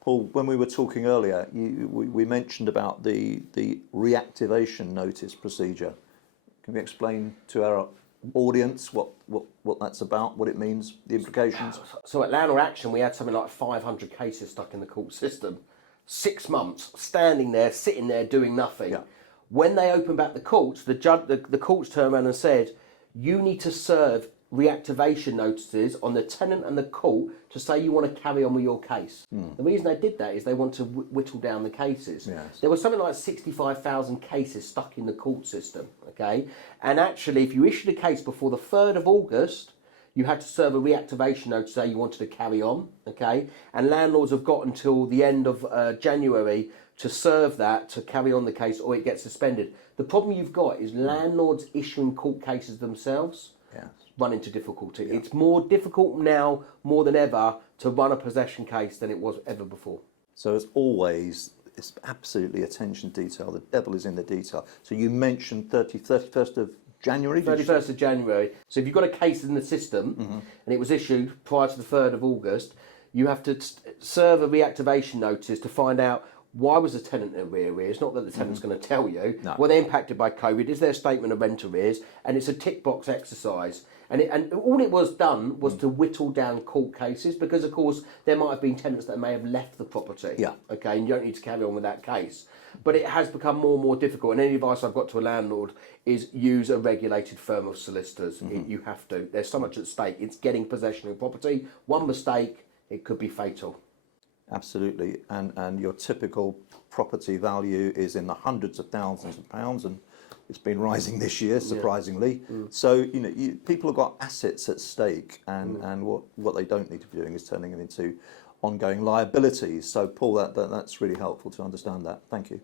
Paul, when we were talking earlier, we mentioned about the reactivation notice procedure. Can we explain to our audience what that's about, what it means, the implications? So at Landlord Action, we had something like 500 cases stuck in the court system. 6 months, standing there, sitting there, doing nothing. Yeah. When they opened back the courts, the courts turned around and said, you need to serve reactivation notices on the tenant and the court to say you want to carry on with your case. The reason they did that is they want to whittle down the cases. Yes. There was something like 65,000 cases stuck in the court system, okay? And actually, if you issued a case before the 3rd of August, you had to serve a reactivation notice to say you wanted to carry on, okay? And landlords have got until the end of January to serve that, to carry on the case, or it gets suspended. The problem you've got is landlords issuing court cases themselves run into difficulty. Yeah. It's more difficult now, more than ever, to run a possession case than it was ever before. So as always, it's absolutely attention to detail. The devil is in the detail. So you mentioned 31st of January? 31st of January. So if you've got a case in the system and it was issued prior to the 3rd of August, you have to serve a reactivation notice to find out why was the tenant in arrears. Not that the tenant's going to tell you. No. Were they impacted by COVID? Is there a statement of rent arrears? And it's a tick box exercise. And all it was done was to whittle down court cases, because of course there might have been tenants that may have left the property. Yeah. Okay, and you don't need to carry on with that case. But it has become more and more difficult. And any advice I've got to a landlord is use a regulated firm of solicitors. You have to. There's so much at stake. It's getting possession of property. One mistake, it could be fatal. Absolutely, and your typical property value is in the hundreds of thousands of pounds, and it's been rising this year, surprisingly. So people have got assets at stake, and what they don't need to be doing is turning them into ongoing liabilities. So Paul, that's really helpful to understand that. Thank you.